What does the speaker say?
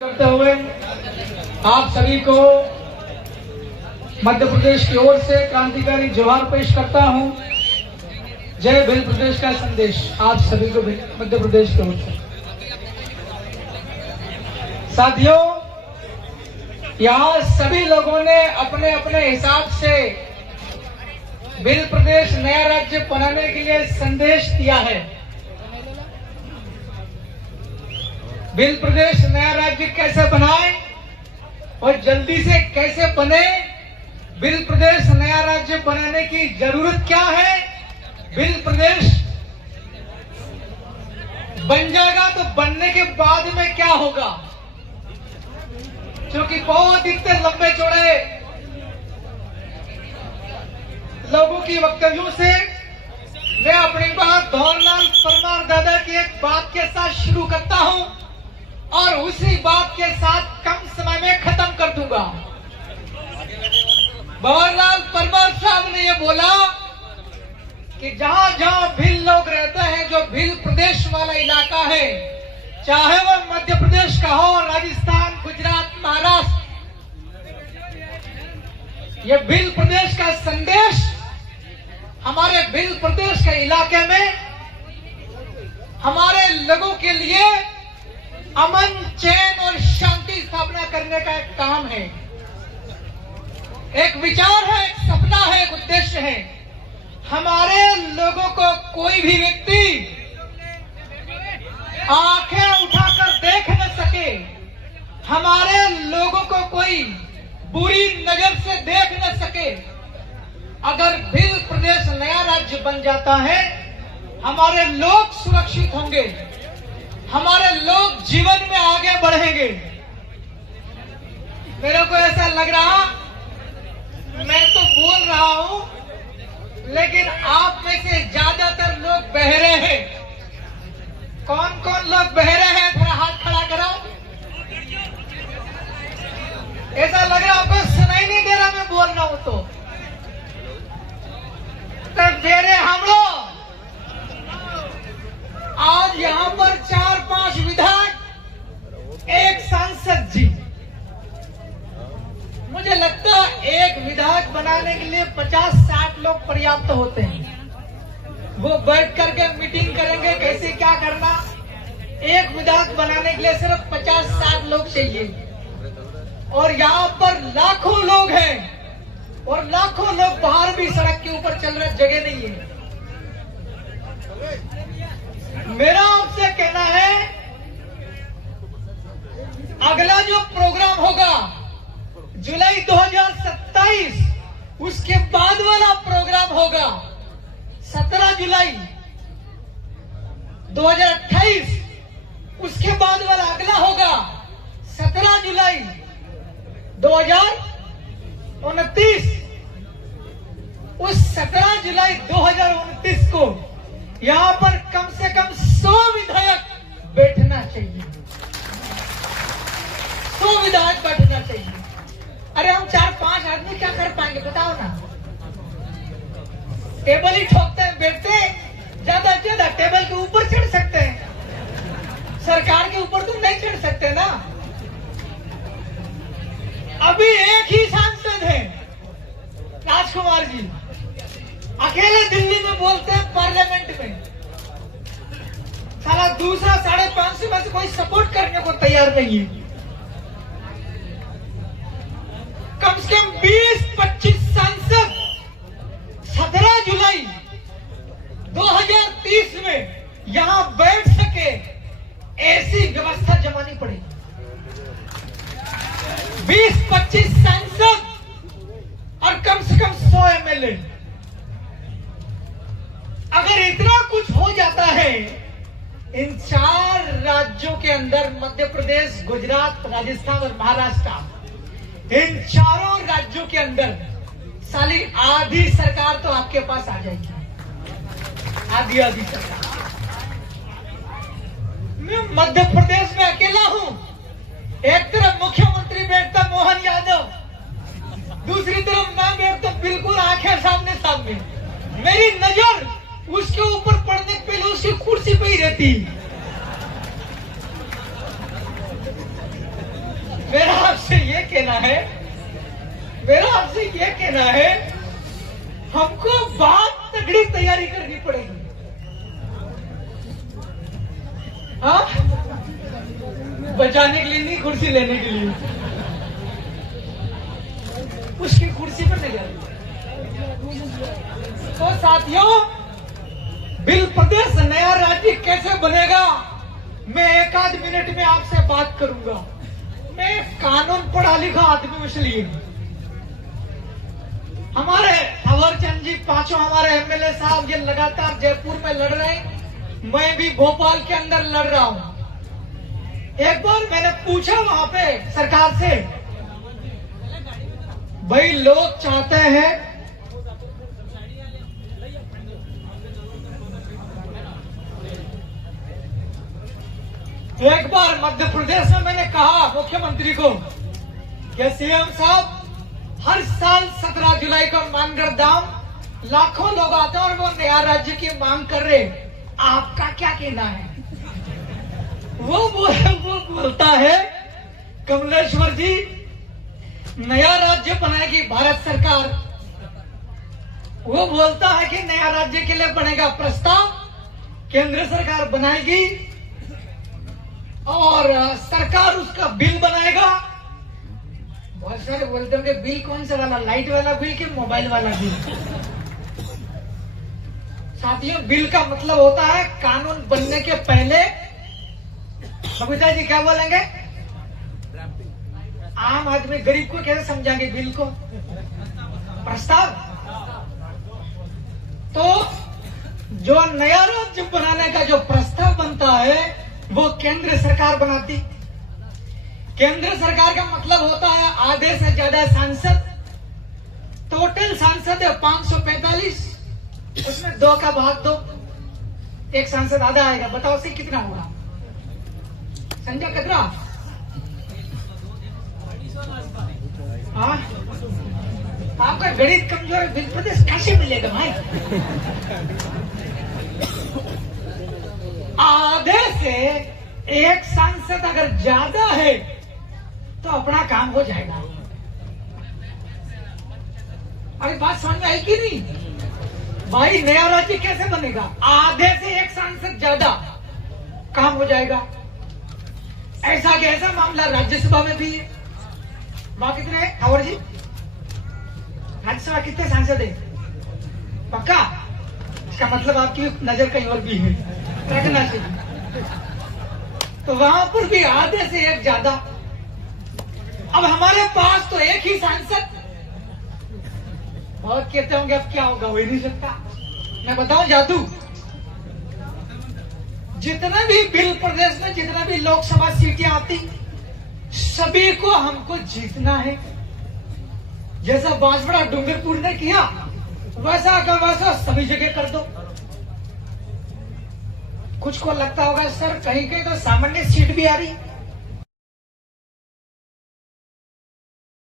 करते हुए आप सभी को मध्य प्रदेश की ओर से क्रांतिकारी जोहार पेश करता हूं। जय भील प्रदेश का संदेश आप सभी को मध्य प्रदेश की ओर से। साथियों, यहाँ सभी लोगों ने अपने अपने हिसाब से भील प्रदेश नया राज्य बनाने के लिए संदेश दिया है। भील प्रदेश नया राज्य कैसे बनाए और जल्दी से कैसे बने, भील प्रदेश नया राज्य बनाने की जरूरत क्या है, भील प्रदेश बन जाएगा तो बनने के बाद में क्या होगा। क्योंकि बहुत इतने लंबे चौड़े लोगों की वक्तव्यों से मैं अपनी बात धौललाल परमार दादा की एक बात के साथ शुरू करता हूं और उसी बात के साथ कम समय में खत्म कर दूंगा। धौललाल परमार साहब ने यह बोला कि जहां जहां भील लोग रहते हैं, जो भील प्रदेश वाला इलाका है, चाहे वह मध्य प्रदेश का हो, राजस्थान, गुजरात, महाराष्ट्र, ये भील प्रदेश का संदेश हमारे भील प्रदेश के इलाके में हमारे लोगों के लिए अमन, चैन और शांति स्थापना करने का एक काम है, एक विचार है, एक सपना है, एक उद्देश्य है। हमारे लोगों को कोई भी व्यक्ति आंखें उठाकर देख न सके, हमारे लोगों को कोई बुरी नजर से देख न सके। अगर भील प्रदेश नया राज्य बन जाता है, हमारे लोग सुरक्षित होंगे, हमारे लोग जीवन में आगे बढ़ेंगे। मेरे को ऐसा लग रहा, मैं तो बोल रहा हूं, लेकिन आप में से ज्यादातर लोग बहरे हैं। कौन कौन लोग बहरे हैं, थोड़ा हाथ खड़ा करो। ऐसा लग रहा आपको सुनाई नहीं दे रहा मैं बोल रहा हूं तो बहरे हम लोग। आज यहाँ पर 4-5 विधायक, एक सांसद जी। मुझे लगता है एक विधायक बनाने के लिए 50-60 लोग पर्याप्त होते हैं। वो बैठ करके मीटिंग करेंगे कैसे क्या करना। एक विधायक बनाने के लिए सिर्फ 50-60 लोग चाहिए, और यहाँ पर लाखों लोग हैं और लाखों लोग बाहर भी सड़क के ऊपर चल रहे, जगह नहीं है। मेरा आपसे कहना है, अगला जो प्रोग्राम होगा जुलाई 2027, उसके बाद वाला प्रोग्राम होगा 17 जुलाई 2028, उसके बाद वाला अगला होगा 17 जुलाई 2029। उस 17 जुलाई 2029 को यहाँ पर कम से कम 100 विधायक बैठना चाहिए, 100 विधायक बैठना चाहिए। अरे हम 4-5 आदमी क्या कर पाएंगे बताओ ना। टेबल ही ठोकते हैं, बैठते हैं, ज्यादा से ज्यादा टेबल के ऊपर चढ़ सकते हैं, सरकार के ऊपर तो नहीं चढ़ सकते ना। अभी एक ही सांसद है, राजकुमार जी, अकेले दिल्ली में बोलते हैं पार्लियामेंट में। साला दूसरा 550 में से कोई सपोर्ट करने को तैयार नहीं है। कम से कम 20-25 सांसद 17 जुलाई 2030 में यहां बैठ सके, ऐसी व्यवस्था जमानी पड़ेगी। 20-25 सांसद और कम से कम 100 एमएलए। अगर इतना कुछ हो जाता है, इन 4 राज्यों के अंदर, मध्य प्रदेश, गुजरात, राजस्थान और महाराष्ट्र, इन चारों राज्यों के अंदर साली आधी सरकार तो आपके पास आ जाएगी, आधी सरकार। मैं मध्य प्रदेश में अकेला हूं। एक तरफ मुख्यमंत्री बैठता मोहन यादव, दूसरी तरफ मैं बैठता बिल्कुल आंखें सामने सामने। मेरी नजर उसके ऊपर पड़ने के पहले उसकी कुर्सी पे ही रहती। कहना है, मेरा आपसे ये कहना है, हमको बहुत तगड़ी तैयारी करनी पड़ेगी। हाँ, बचाने के लिए नहीं, कुर्सी लेने के लिए। उसकी कुर्सी पर नहीं जाती। तो साथियों, बिल प्रदेश नया राज्य कैसे बनेगा, मैं एक आध मिनट में आपसे बात करूंगा। मैं कानून पढ़ा लिखा आदमी हूं, इसलिए हमारे अवरचंद जी, पांचों हमारे एमएलए साहब ये लगातार जयपुर में लड़ रहे हैं, मैं भी भोपाल के अंदर लड़ रहा हूं। एक बार मैंने पूछा वहां पे सरकार से, भाई लोग चाहते हैं एक बार मध्य प्रदेश में मैंने कहा मुख्यमंत्री को कि सीएम साहब, हर साल 17 जुलाई को मानगढ़ धाम लाखों लोग आते हैं और वो नया राज्य की मांग कर रहे, आपका क्या कहना है? वो बोलता है, कमलेश्वर जी, नया राज्य बनाएगी भारत सरकार। वो बोलता है कि नया राज्य के लिए बनेगा प्रस्ताव, केंद्र सरकार बनाएगी और सरकार उसका बिल बनाएगा। बहुत सारे बोलते हैं कि बिल कौन सा वाला, लाइट वाला बिल कि मोबाइल वाला बिल? साथियों, बिल का मतलब होता है कानून बनने के पहले। बबीता जी क्या बोलेंगे? आम आदमी गरीब को कैसे समझाएंगे बिल को? प्रस्ताव। तो जो नया राज्य बनाने का जो प्रस्ताव बनता है वो केंद्र सरकार बनाती। केंद्र सरकार का मतलब होता है आधे से ज्यादा सांसद। टोटल सांसद है 545, उसमें 2 का भाग दो, एक सांसद आधा आएगा। बताओ से कितना होगा? संजय कितना? हाँ, आपका गणित कमजोर है, बिल प्रदेश कैसे मिलेगा भाई? आधे से एक सांसद अगर ज्यादा है तो अपना काम हो जाएगा। अरे बात समझ में आई कि नहीं भाई? नया राज्य कैसे बनेगा? आधे से एक सांसद ज्यादा, काम हो जाएगा। ऐसा कि ऐसा मामला राज्यसभा में भी है। वहां कितने हैं खबर जी? राज्यसभा कितने सांसद है? पक्का? इसका मतलब आपकी नजर कहीं और भी है, रखना चाहिए। तो वहां पर भी आधे से एक ज्यादा। अब हमारे पास तो एक ही सांसद। बहुत कहते होंगे अब क्या होगा, हो ही नहीं सकता। मैं बताऊं जादू, जितना भी बिल प्रदेश में जितना भी लोकसभा सीटें आती, सभी को हमको जीतना है। जैसा बांसवाड़ा डूंगरपुर ने किया, वैसा का वैसा सभी जगह कर दो। कुछ को लगता होगा सर कहीं कहीं तो सामान्य सीट भी आ रही,